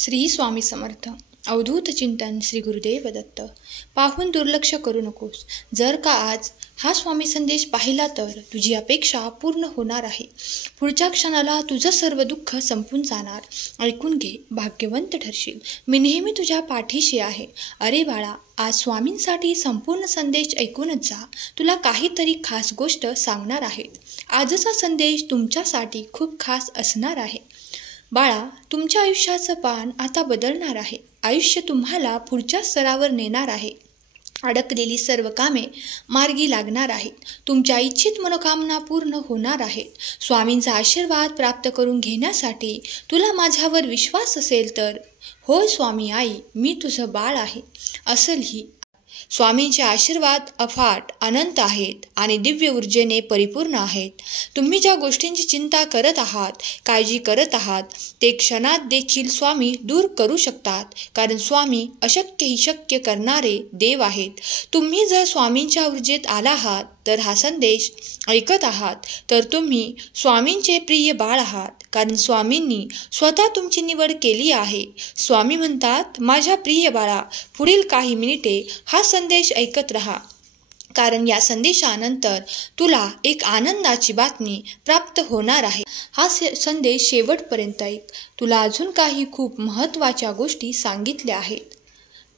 श्री स्वामी समर्थ. अवधूत चिंतन श्री गुरुदेव दत्त. पाहून दुर्लक्ष करू नकोस. जर का आज हा स्वामी संदेश पाहिला तर तुझी अपेक्षा पूर्ण होणार आहे. पुढच्या क्षणाला तुझं सर्व दुःख संपून जाणार. ऐकून घे, भाग्यवंत ठरशील. मी नेहमी तुझ्या पाठीशी आहे. अरे बाळा, आज स्वामींसाठी संपूर्ण संदेश ऐकूनच जा. तुला काहीतरी खास गोष्ट सांगणार आहेत. आजचा संदेश तुमच्यासाठी खूप खास असणार आहे. बाळा, तुमच्या आयुष्याचं पान आता बदलणार आहे. आयुष्य तुम्हाला पुढच्या स्तरावर नेणार आहे. अडकलेली सर्व कामे मार्गी लागणार आहेत. तुमच्या इच्छित मनोकामना पूर्ण होणार आहेत. स्वामींचा आशीर्वाद प्राप्त करून घेण्यासाठी तुला माझ्यावर विश्वास असेल तर होय स्वामी आई, मी तुझं बाळ आहे असं लिही. स्वामींचे आशीर्वाद अफाट अनंत आहेत आणि दिव्य ऊर्जेने परिपूर्ण आहेत. तुम्ही ज्या गोष्टींची चिंता करत आहात, काळजी करत आहात, ते क्षणात देखील स्वामी दूर करू शकतात. कारण स्वामी अशक्य ही शक्य करणारे देव आहेत. तुम्ही जर स्वामींच्या ऊर्जेत आला आहात तर हा संदेश ऐकत आहात तर तुम्ही स्वामींचे प्रिय बाळ आहात. कारण स्वामींनी स्वतः तुमची निवड केली आहे. स्वामी म्हणतात, माझ्या प्रिय बाळा, पुढील काही मिनिटे हा संदेश ऐकत रहा. कारण या संदेशानंतर तुला एक आनंदाची बातमी प्राप्त होणार आहे. हा संदेश शेवटपर्यंत ऐक. तुला अजून काही खूप महत्त्वाच्या गोष्टी सांगितल्या आहेत.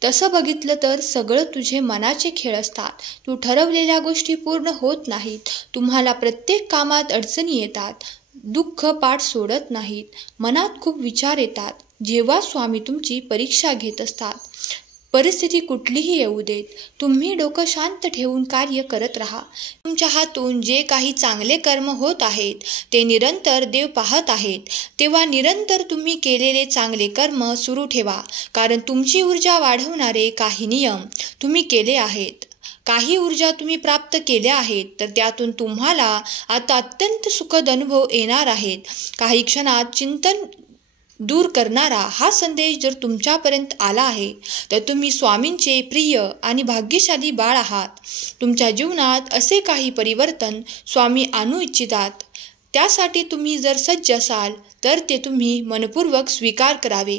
तसं बघितलं तर सगळं तुझे मनाचे खेळ असतात. तू ठरवलेल्या गोष्टी पूर्ण होत नाहीत. तुम्हाला प्रत्येक कामात अडचणी येतात. दुःख पाठ सोडत नाहीत. मनात खूप विचार येतात. जेव्हा स्वामी तुमची परीक्षा घेत असतात, परिस्थिती कुठलीही येऊ देत, तुम्ही डोकं शांत ठेवून कार्य करत राहा. तुमच्या हातून जे काही चांगले कर्म होत आहेत ते निरंतर देव पाहत आहेत. तेव्हा निरंतर तुम्ही केलेले चांगले कर्म सुरू ठेवा. कारण तुमची ऊर्जा वाढवणारे काही नियम तुम्ही केले आहेत. काही ऊर्जा तुम्ही प्राप्त केल्या आहेत तर त्यातून तुम्हाला आता अत्यंत सुखद अनुभव येणार आहेत. काही क्षणात चिंतन दूर करणारा हा संदेश जर तुमच्यापर्यंत आला आहे तर तुम्ही स्वामींचे प्रिय आणि भाग्यशाली बाळ आहात. तुमच्या जीवनात असे काही परिवर्तन स्वामी आणू इच्छितात. त्यासाठी तुम्ही जर सज्ज असाल तर ते तुम्ही मनपूर्वक स्वीकार करावे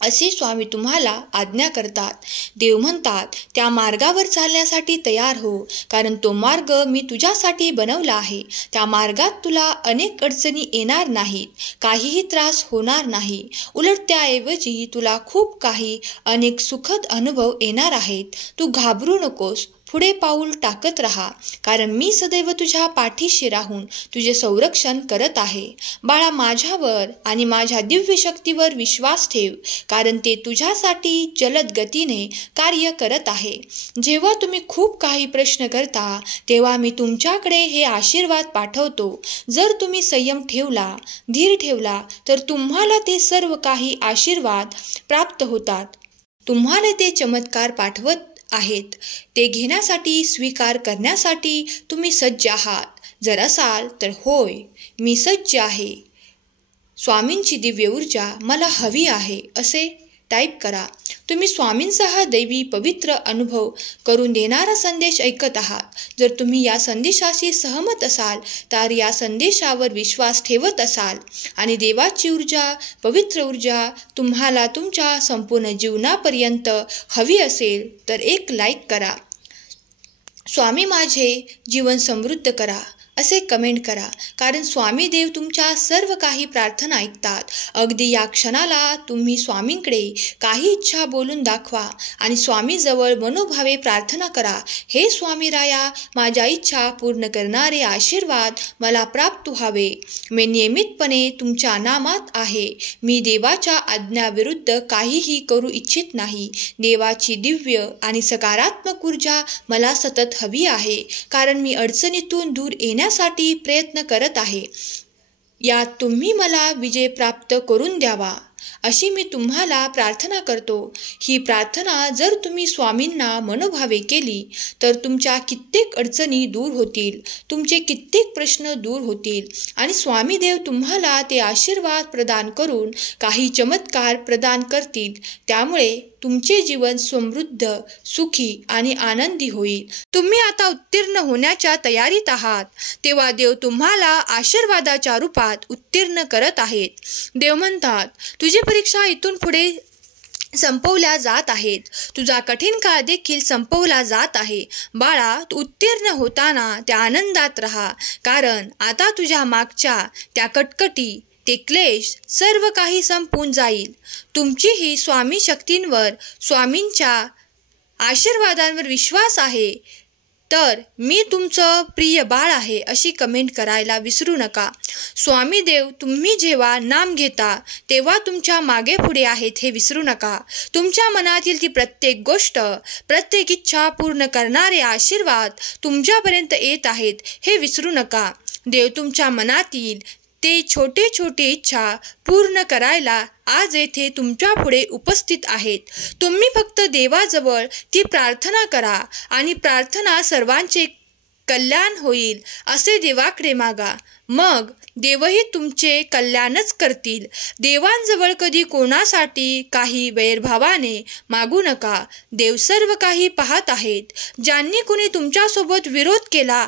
असे स्वामी तुम्हाला आज्ञा करतात. देव म्हणतात, त्या मार्गावर चालण्यासाठी तयार हो. कारण तो मार्ग मी तुझ्यासाठी बनवला आहे. त्या मार्गात तुला अनेक अडचणी येणार नाहीत. काहीही त्रास होणार नाही. उलट त्याऐवजी तुला खूप काही अनेक सुखद अनुभव येणार आहेत. तू घाबरू नकोस. पुढे पाऊल टाकत राहा. कारण मी सदैव तुझ्या पाठीशी राहून तुझे संरक्षण करत आहे. बाळा, माझ्यावर आणि माझ्या दिव्य शक्तीवर विश्वास ठेव. कारण ते तुझ्यासाठी जलद गतीने कार्य करत आहे. जेव्हा तुम्ही खूप काही प्रश्न करता तेव्हा मी तुमच्याकडे हे आशीर्वाद पाठवतो. जर तुम्ही संयम ठेवला, धीर ठेवला तर तुम्हाला ते सर्व काही आशीर्वाद प्राप्त होतात. तुम्हाला ते चमत्कार पाठवत आहेत. ते घेण्यासाठी, स्वीकार करण्यासाठी तुम्ही सज्ज आहात. जर असाल तर होय, मी सज्ज आहे. स्वामींची दिव्य ऊर्जा मला हवी आहे असे टाईप करा. तुम्ही स्वामींचा हा दैवी पवित्र अनुभव करून देणारा संदेश ऐकत आहात. जर तुम्ही या संदेशाशी सहमत असाल तर या संदेशावर विश्वास ठेवत असाल आणि देवाची ऊर्जा, पवित्र ऊर्जा तुम्हाला तुमच्या संपूर्ण जीवनापर्यंत हवी असेल तर एक लाईक करा. स्वामी माझे जीवन समृद्ध करा असे कमेंट करा. कारण स्वामी देव तुमच्या सर्व काही प्रार्थना ऐकतात. अगदी या क्षणाला तुम्ही स्वामींकडे काही इच्छा बोलून दाखवा आणि स्वामीजवळ मनोभावे प्रार्थना करा. हे स्वामी राया, माझ्या इच्छा पूर्ण करणारे आशीर्वाद मला प्राप्त व्हावे. मी नियमितपणे तुमच्या नामात आहे. मी देवाच्या आज्ञाविरुद्ध काहीही करू इच्छित नाही. देवाची दिव्य आणि सकारात्मक ऊर्जा मला सतत हवी आहे. कारण मी अडचणीतून दूर साठी प्रयत्न करत आहे. यात तुम्ही मला विजय प्राप्त करून द्यावा अशी मी तुम्हाला प्रार्थना करतो. ही प्रार्थना जर तुम्ही स्वामींना मनोभावे केली तर तुमच्या कित्येक अडचणी दूर होतील. तुमचे कित्येक प्रश्न दूर होतील आणि स्वामी देव तुम्हाला ते आशीर्वाद प्रदान करून काही चमत्कार प्रदान करतील. त्यामुळे तुमचे जीवन समृद्ध, सुखी आणि आनंदी होईल. तुम्ही आता उत्तीर्ण होण्याच्या तयारीत आहात. तेव्हा देव तुम्हाला आशीर्वादाच्या रूपात उत्तीर्ण करत आहेत. देव म्हणतात, तुझी परीक्षा इथून पुढे संपवल्या जात आहेत. तुझा कठीण काळ देखील संपवला जात आहे. बाळा, तू उत्तीर्ण होताना त्या आनंदात राहा, कारण आता तुझ्या मागच्या त्या कटकटी, ते क्लेश सर्व काही संपून जाईल. तुमचीही स्वामी शक्तींवर, स्वामींच्या आशीर्वादांवर विश्वास आहे तर मी तुमचं प्रिय बाळ आहे अशी कमेंट करायला विसरू नका. स्वामी देव तुम्ही जेव्हा नाम घेता तेव्हा तुमच्या मागे पुढे आहेत हे विसरू नका. तुमच्या मनातील ती प्रत्येक गोष्ट, प्रत्येक इच्छा पूर्ण करणारे आशीर्वाद तुमच्यापर्यंत येत आहेत हे विसरू नका. देव तुमच्या मनातील ते छोटे छोटे इच्छा पूर्ण करायला आज येथे तुमच्या पुढे उपस्थित आहेत. तुम्ही फक्त देवाजवळ ती प्रार्थना करा आणि प्रार्थना सर्वांचे कल्याण होईल असे देवाकडे मागा. मग देवही तुमचे कल्याणच करतील. देवांजवळ कधी कोणासाठी काही वैरभावाने मागू नका. देव सर्व काही पाहत आहेत. ज्यांनी कुणी तुमच्यासोबत विरोध केला,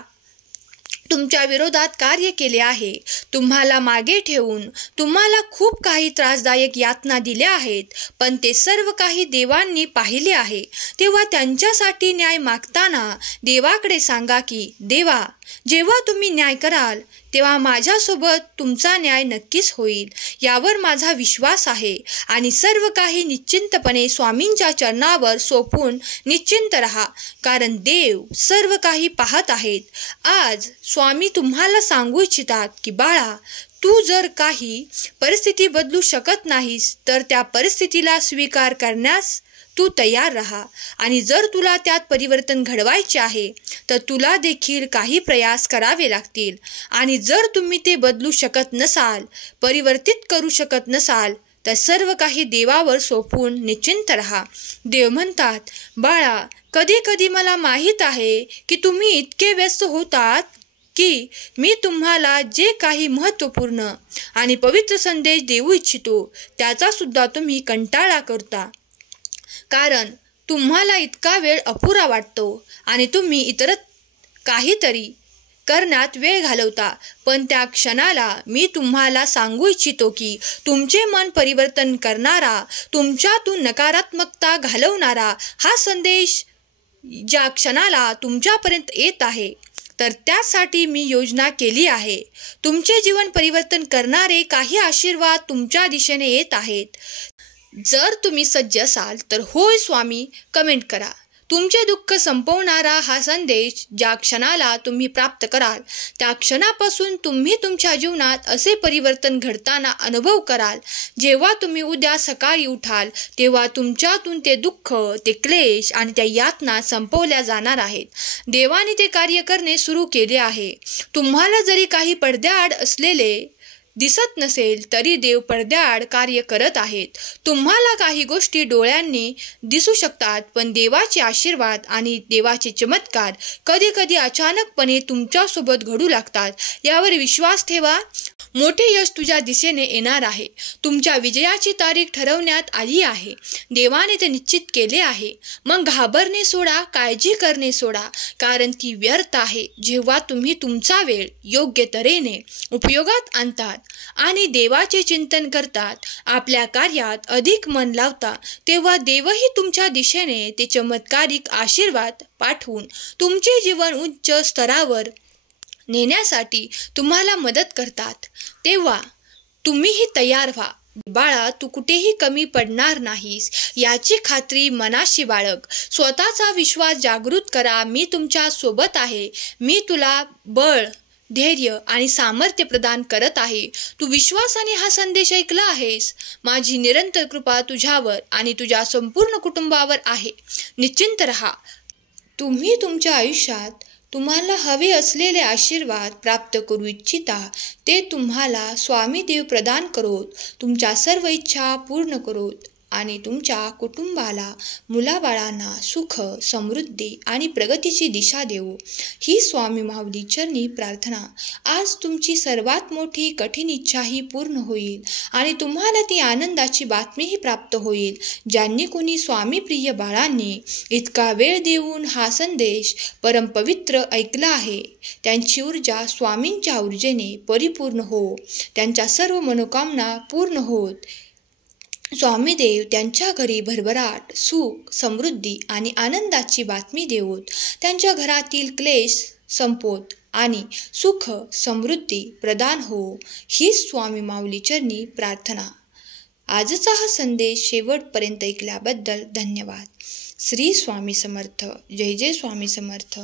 तुमच्या विरोधात कार्य केले आहे, तुम्हाला मागे ठेवून तुम्हाला खूप काही त्रासदायक यातना दिल्या आहेत, पण ते सर्व काही देवांनी पाहिले आहे. तेव्हा त्यांच्यासाठी न्याय मागताना देवाकडे सांगा की देवा, जेव्हा तुम्ही न्याय कराल तेव्हा माझ्यासोबत तुमचा न्याय नक्कीच होईल, यावर माझा विश्वास आहे. आणि सर्व काही निश्चिंतपणे स्वामींच्या चरणावर सोपून निश्चिंत राहा, कारण देव सर्व काही पाहत आहेत. आज स्वामी तुम्हाला सांगू इच्छितात की बाळा, तू जर काही परिस्थिती बदलू शकत नाहीस तर त्या परिस्थितीला स्वीकार करण्यास तू तयार राहा. आणि जर तुला त्यात परिवर्तन घडवायचे आहे तर तुला देखील काही प्रयास करावे लागतील. आणि जर तुम्ही ते बदलू शकत नसाल, परिवर्तित करू शकत नसाल तर सर्व काही देवावर सोपवून निश्चिंत राहा. देव म्हणतात, बाळा, कधी कधी मला माहीत आहे की तुम्ही इतके व्यस्त होतात की मी तुम्हाला जे काही महत्त्वपूर्ण आणि पवित्र संदेश देऊ इच्छितो त्याचा सुद्धा तुम्ही कंटाळा करता, कारण तुम्हाला इतका वेळ अपुरा वाटतो आणि तुम्ही इतर काहीतरी करण्यात वेळ घालवता. पण त्या क्षणाला मी तुम्हाला सांगू इच्छितो की तुमचे मन परिवर्तन करणारा, तुमच्यातून नकारात्मकता घालवणारा हा संदेश ज्या क्षणाला तुमच्यापर्यंत येत आहे तर त्यासाठी मी योजना केली आहे. तुमचे जीवन परिवर्तन करणारे काही आशीर्वाद तुमच्या दिशेने येत आहेत. जर तुम्ही सज्ज असाल तर होय स्वामी कमेंट करा. तुमचे दुःख संपवणारा हा संदेश ज्या क्षणाला तुम्ही प्राप्त कराल त्या क्षणापासून तुम्ही तुमच्या जीवनात असे परिवर्तन घडताना अनुभव कराल. जेव्हा तुम्ही उद्या सकाळी उठाल तेव्हा तुमच्यातून ते दुःख, ते क्लेश आणि त्या यातना संपवल्या जाणार आहेत. देवाने ते कार्य करणे सुरू केले आहे. तुम्हाला जरी काही पडद्याआड असलेले दिसत नसेल तरी देव पडद्याआड कार्य करत आहेत. तुम्हाला काही गोष्टी डोळ्यांनी दिसू शकतात, पण देवाचे आशीर्वाद आणि देवाचे चमत्कार कधी कधी अचानकपणे तुमच्यासोबत घडू लागतात. यावर विश्वास ठेवा. मोठे यश तुझ्या दिशेने येणार आहे. तुमच्या विजयाची तारीख ठरवण्यात आली आहे. देवाने ते निश्चित केले आहे. मग घाबरणे सोडा, काळजी करणे सोडा, कारण ती व्यर्थ आहे. जेव्हा तुम्ही तुमचा वेळ योग्य तऱ्हेने उपयोगात आणतात आणि देवाचे चिंतन करतात, आपल्या कार्यात अधिक मन लावता, तेव्हा देवही तुमच्या दिशेने ते चमत्कारिक आशीर्वाद पाठवून तुमचे जीवन उच्च स्तरावर नेण्यासाठी तुम्हाला मदत करतात. तेव्हा तुम्हीही तयार व्हा. बाळा, तू कुठेही कमी पडणार नाहीस याची खात्री मनाशी बाळग. स्वतःचा विश्वास जागृत करा. मी तुमच्या सोबत आहे. मी तुला बळ, धैर्य आणि सामर्थ्य प्रदान करत आहे. तू विश्वासाने हा संदेश ऐकला आहेस. माझी निरंतर कृपा तुझ्यावर आणि तुझ्या संपूर्ण कुटुंबावर आहे. निश्चिंत रहा. तुम्ही तुमच्या आयुष्यात तुम्हाला हवे असलेले आशीर्वाद प्राप्त करू इच्छिता ते तुम्हाला स्वामी देव प्रदान करोत. तुमच्या सर्व इच्छा पूर्ण करोत आणि तुमच्या कुटुंबाला, मुलाबाळांना सुख, समृद्धी आणि प्रगतीची दिशा देऊ. ही स्वामी माऊली चरणी प्रार्थना. आज तुमची सर्वात मोठी कठीण इच्छाही पूर्ण होईल आणि तुम्हाला ती आनंदाची बातमीही प्राप्त होईल. ज्यांनी कोणी स्वामी प्रिय बाळांनी इतका वेळ देऊन हा संदेश परमपवित्र ऐकला आहे, त्यांची ऊर्जा स्वामींच्या ऊर्जेने परिपूर्ण हो. त्यांच्या सर्व मनोकामना पूर्ण होत. स्वामीदेव त्यांच्या घरी भरभराट, सुख, समृद्धी आणि आनंदाची बातमी देवोत. त्यांच्या घरातील क्लेश संपोत आणि सुख समृद्धी प्रदान हो, हीच स्वामी माऊली चरणी प्रार्थना. आजचा हा संदेश शेवटपर्यंत ऐकल्याबद्दल धन्यवाद. श्री स्वामी समर्थ. जय जय स्वामी समर्थ.